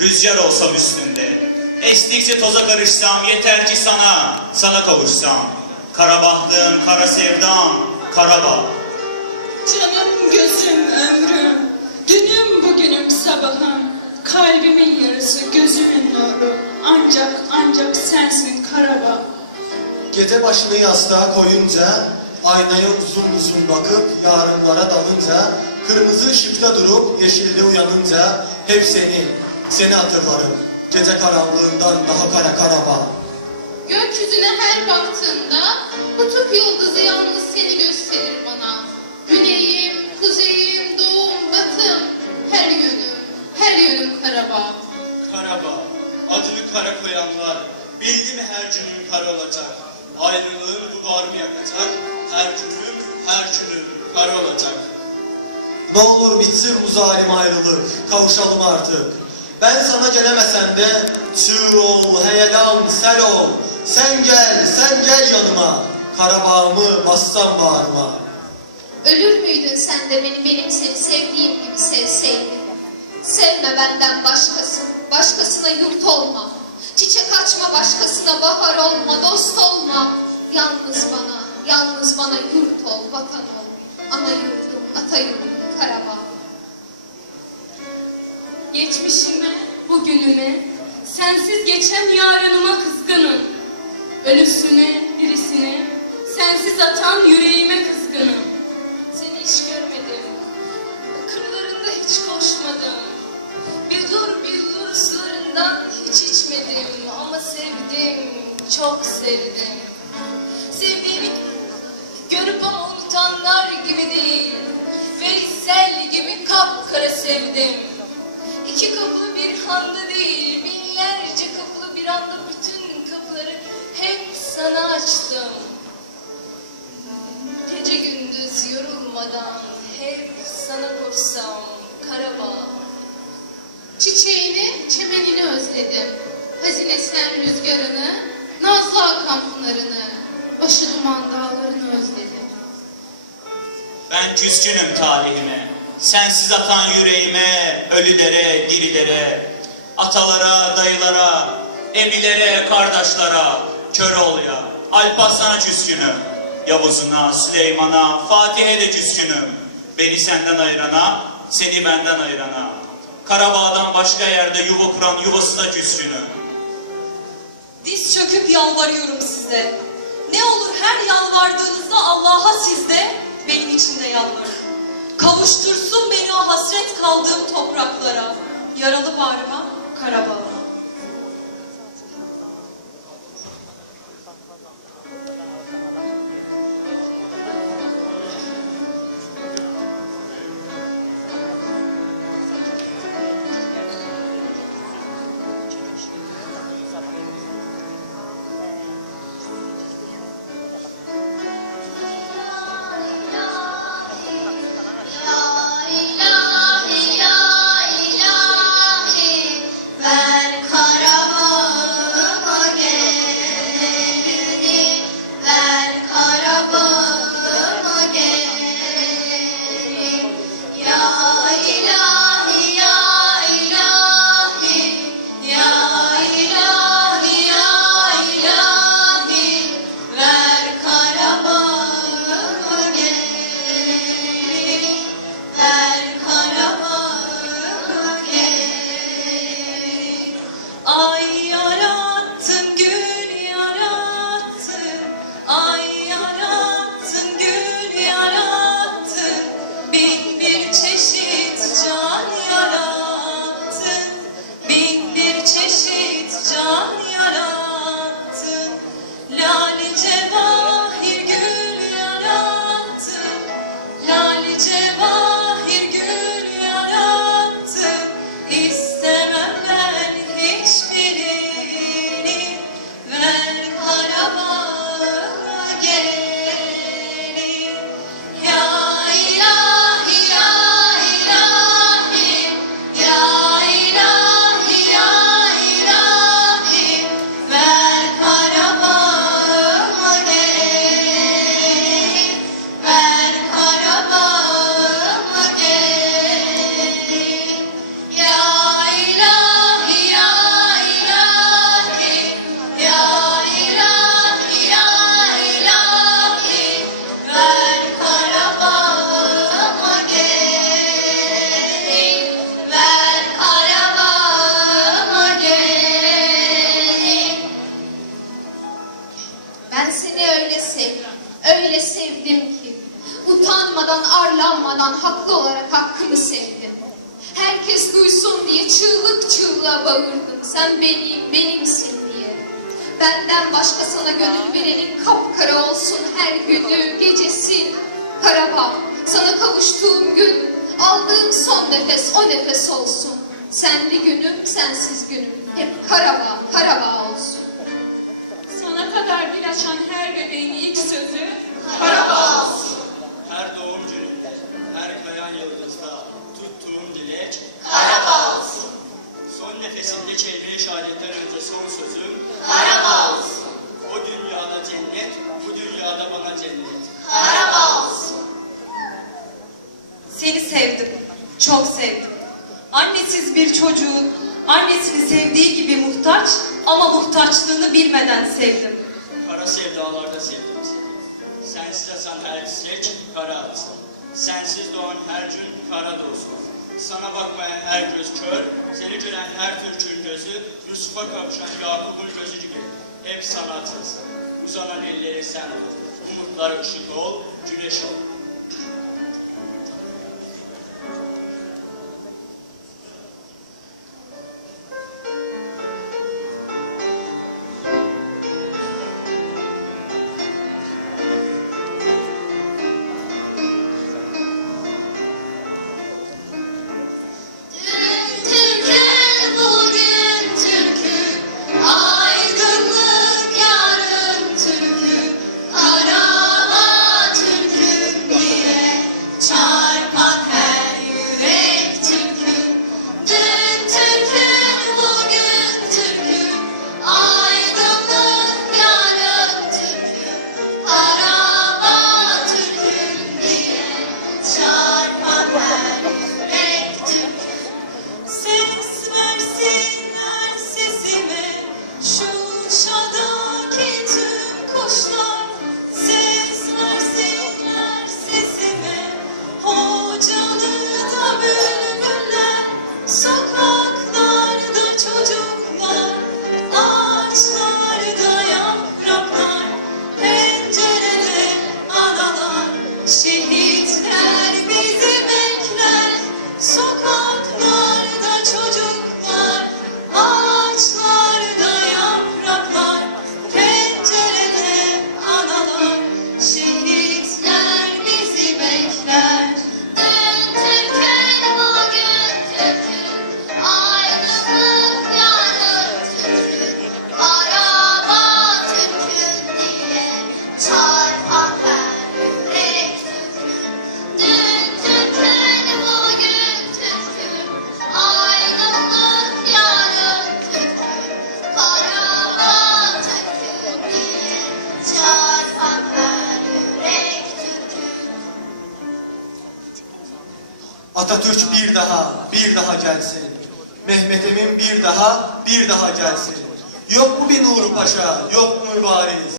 Rüzgar olsam üstünde. Estikçe toza karışsam yeter ki sana, sana kavuşsam. Kara bahtım, kara sevdam, kara bah. Canım gözüm ömrüm, dünüm bugünüm sabahım. Kalbimin yarısı, gözümün nuru. Ancak ancak sensin karaba. Gece başını yastığa koyunca, aynaya uzun uzun bakıp yarınlara dalınca, kırmızı ışıkta durup yeşilde uyanınca hep seni, seni hatırlarım. Gece karanlığından daha kara karaba. Gökyüzüne her baktığımda kutup yıldızı yalnız seni gösterir bana. Güneyim, kuzeyim, doğum, batım, her yönüm, her yönüm karabağ. Karaba, adını kara koyanlar, bildi mi her günün kara olacak. Ayrılığın bu bağrımı yakacak, her günüm, her günüm kara olacak. Ne olur bitsin bu zalim ayrılık, kavuşalım artık. Ben sana gelemesem de çığ ol, heyelan, sel ol. Sen gel, sen gel yanıma. Karabağımı bassam bağrıma. Ölür müydün sen de beni benim seni sevdiğim gibi sevseydin? Sevme benden başkası, başkasına yurt olma. Çiçek açma başkasına bahar olma, dost olma. Yalnız bana, yalnız bana yurt ol, vatan ol. Ana yurdum, ata yurdum, Karabağ. Geçmişime, bugünüme, sensiz geçen yarınıma kızgınım. Ölüsüne, dirisine, sensiz atan yüreğime kızgınım. Seni hiç görmedim, kırlarında hiç koşmadım. Billur billur sularından hiç içmedim ama sevdim, çok sevdim. Sevdiğimi görüp ama unutanlar gibi değil, Veysel gibi kapkara sevdim. Açtım. Gece gündüz yorulmadan hep sana koşsam Karabağ. Çiçeğini, çemenini özledim. Hazin esen rüzgarını, nazlı akan pınarını, başı duman dağlarını özledim. Ben küskünüm talihime, sensiz atan yüreğime, ölülere, dirilere, atalara, dayılara, emilere, kardeşlere, Köroğlu'ya, Alparslan'a küskünüm. Yavuz'una, Süleyman'a, Fatih'e de küskünüm. Beni senden ayırana, seni benden ayırana. Karabağ'dan başka yerde yuva kuran yuvası küskünüm. Diz çöküp yalvarıyorum size. Ne olur her yalvardığınızda Allah'a siz de benim için de yalvarın. Kavuştursun beni o hasret kaldığım topraklara. Yaralı bağrıma, Karabağ'a. 解放 utanmadan haklı olarak hakkımı sevdim. Herkes duysun diye çığlık çığlığa bağırdım. Sen benim, benimsin diye. Benden başka sana gönül verenin kapkara olsun her günü, gecesi. Karabağ, sana kavuştuğum gün, aldığım son nefes o nefes olsun. Senli günüm, sensiz günüm. Hep Karabağ, Karabağ çok sevdim. Annesiz bir çocuğu, annesini sevdiği gibi muhtaç ama muhtaçlığını bilmeden sevdim. Kara sevdalarda sevdim Sensiz asan her çiçek kara atsın Sensiz doğan her gün kara doğsun Sana bakmayan her göz kör Seni gören her Türk'ün gözü Yusuf'a kavuşan Yakup'un gözü gibi Hep sanatsız Uzanan elleri sen ol Umutlara ışık ol, güneş ol Atatürk bir daha, bir daha gelsin. Mehmet Emin bir daha, bir daha gelsin. Yok mu bir Nuri Paşa, yok mu mübariz?